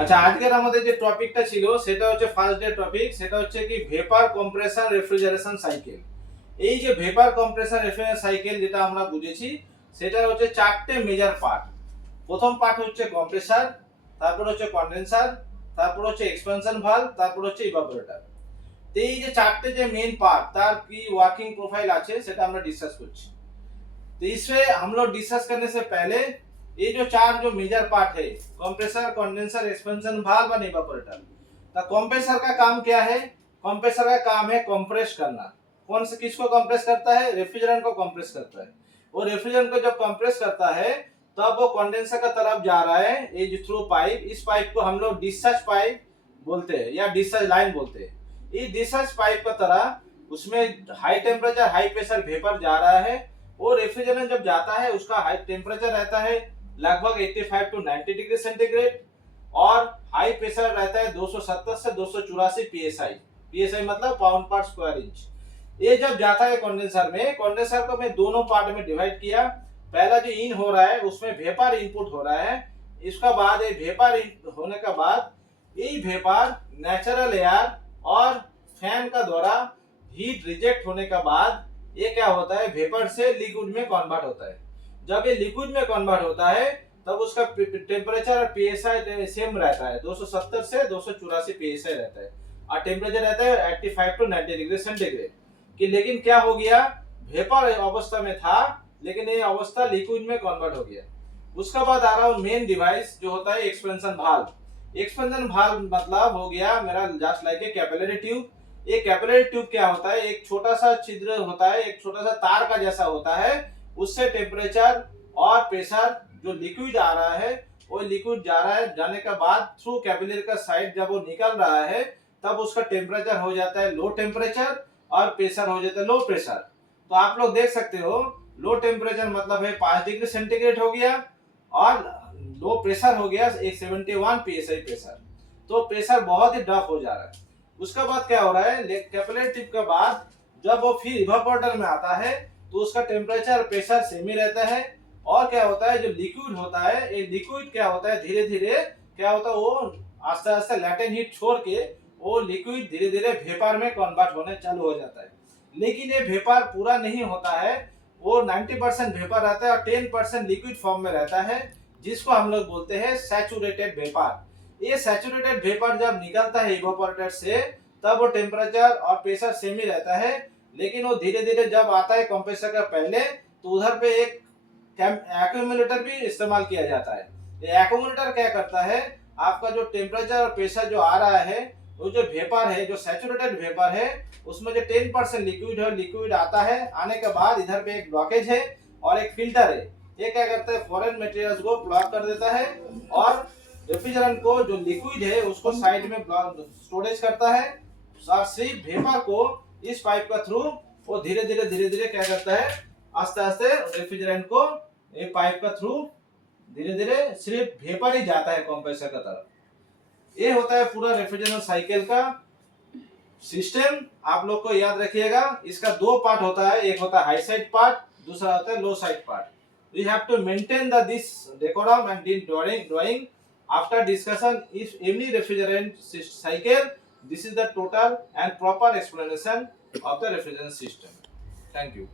আচ্ছা, আজকের আমাদের যে টপিকটা ছিল সেটা হচ্ছে ফার্স্ট ডে টপিক, সেটা হচ্ছে কি ভেপার কম্প্রেশন রেফ্রিজারেশন সাইকেল। এই যে ভেপার কম্প্রেশন রেফ্রিজারেশন সাইকেল যেটা আমরা বুঝেছি, সেটা হচ্ছে চারটে মেজর পার্ট। প্রথম পার্ট হচ্ছে কম্প্রেসার, তারপর হচ্ছে কন্ডেন্সার, তারপর হচ্ছে এক্সপানশন ভালভ, তারপর হচ্ছে ইভাপোরেটর। তো এই যে চারটে যে मेन पार्ट तार की वर्किंग प्रोफाइल আছে সেটা আমরা डिस्कस করছি। तो इसमें हम लोग डिस्कस करने से पहले ये जो चार जो मेजर पार्ट है, कंप्रेसर, कंडेंसर, एक्सपेंशन वाल्व और इवेपोरेटर। तो कंप्रेसर का काम क्या है? कंप्रेसर का काम है कंप्रेस करना। कौन से किसको कंप्रेस करता है? रेफ्रिजरेंट को कंप्रेस करता है। और रेफ्रिजरेंट को जब कंप्रेस करता है तब वो कंडेंसर का तरफ जा रहा है, ये जो थ्रू पाइप, इस पाइप को हम लोग डिस्चार्ज पाइप बोलते हैं या डिस्चार्ज लाइन बोलते हैं। ये डिस्चार्ज पाइप का तरह उसमें high temperature high pressure vapour जा रहा है। और रेफ्रिजरेंट जब जाता है उसका हाई टेम्परेचर रहता है लगभग 85 टू 90 डिग्री सेंटीग्रेड और हाई प्रेशर रहता है 270 से 284 पीएसआई। पीएसआई मतलब पाउंड पर स्क्वायर इंच। ये जब जाता है कंडेंसर में, कंडेंसर को मैं दोनों पार्ट में डिवाइड किया। पहला जो इन हो रहा है उसमें वेपर इनपुट हो रहा है। इसका बाद ये वेपर होने का बाद ये वेपर नेचुरल एयर और फैन का द्वारा हीट रिजेक्ट होने का बाद ये क्या होता है, वेपर से लिक्विड में कन्वर्ट होता है। जब ये लिक्विड में कन्वर्ट होता है तब उसका टेम्परेचर और पीएसआई सेम रहता है, 270 से 284 पीएसआई रहता है और टेम्परेचर रहता है 85 टू 90 डिग्री सेंटीग्रेड। कि लेकिन क्या हो गया, वेपर अवस्था में था लेकिन ये अवस्था लिक्विड में कन्वर्ट हो गया। उसका बाद आ रहा है मेन डिवाइस जो होता है एक्सपेंशन भाल्व। एक्सपेंशन भाल्व मतलब हो गया मेरा just like a capillary tube. एक कैपिलरी ट्यूब क्या होता है, एक छोटा सा छिद्र होता है, एक छोटा सा तार का जैसा होता है। उससे टेम्परेचर और प्रेशर जो लिक्विड आ रहा है वो लिक्विड जा रहा है, जाने के बाद थ्रू कैपिलरी का साइड जब वो निकल रहा है तब उसका टेम्परेचर हो जाता है लो टेम्परेचर और प्रेशर हो जाता है लो प्रेशर। तो आप लोग देख सकते हो लो टेम्परेचर मतलब है 5 डिग्री सेंटीग्रेड हो गया और लो प्रेशर हो गया 71 पीएसआई प्रेशर। तो प्रेशर बहुत ही ड्रॉप हो जा रहा है। उसका बाद क्या हो रहा है, कैपिलरी टिप के बाद जब वो फिर इवेपोरेटर में आता है तो उसका टेम्परेचर प्रेशर सेम ही रहता है। और क्या होता है, जो लिक्विड होता है, ये लिक्विड क्या होता है धीरे धीरे क्या होता है, वो आस्ते आस्ते लैटेंट हीट छोड़ के वो लिक्विड धीरे धीरे वेपर में कन्वर्ट होने चालू हो जाता है। लेकिन ये वेपर पूरा नहीं होता है, वो 90% वेपर रहता है और 10% लिक्विड फॉर्म में रहता है, जिसको हम लोग बोलते हैं सैचुरेटेड वेपर। ये सैचुरेटेड वेपर जब निकलता है इवेपोरेटर से तब वो टेम्परेचर और प्रेशर सेम ही रहता है। लेकिन वो धीरे धीरे जब आता है कंप्रेसर का पहले तो उधर पे एक एक्यूमुलेटर भी इस्तेमाल किया जाता है। ये एक्यूमुलेटर क्या करता है, आपका जो टेम्परेचर और प्रेशर जो आ रहा है, वो जो वेपर है, जो सैचुरेटेड वेपर है, उसमें जो 10% लिक्विड है, लिक्विड आता है, आने के बाद इधर पे एक ब्लॉकेज है और एक फिल्टर है। ये क्या करता है, फॉरेन मटेरियल्स को ब्लॉक कर देता है और रेफ्रिजरेंट को जो लिक्विड है उसको साइड में स्टोरेज करता है। और सिर्फ वेपर को इस पाइप का थ्रू वो धीरे धीरे क्या करता है, आस्ते आस्ते रेफ्रिजरेंट को ये पाइप का थ्रू धीरे धीरे सिर्फ वेपर ही जाता है कंप्रेसर का तरफ। ये होता है पूरा रेफ्रिजरेशन साइकिल का सिस्टम। आप लोग को याद रखिएगा, इसका दो पार्ट होता है, एक होता है हाई साइड पार्ट, दूसरा होता है low side part. You have to maintain the this decorum and in drawing after discussion if any refrigerant cycle. This is the total and proper explanation of the refrigerant system. Thank you.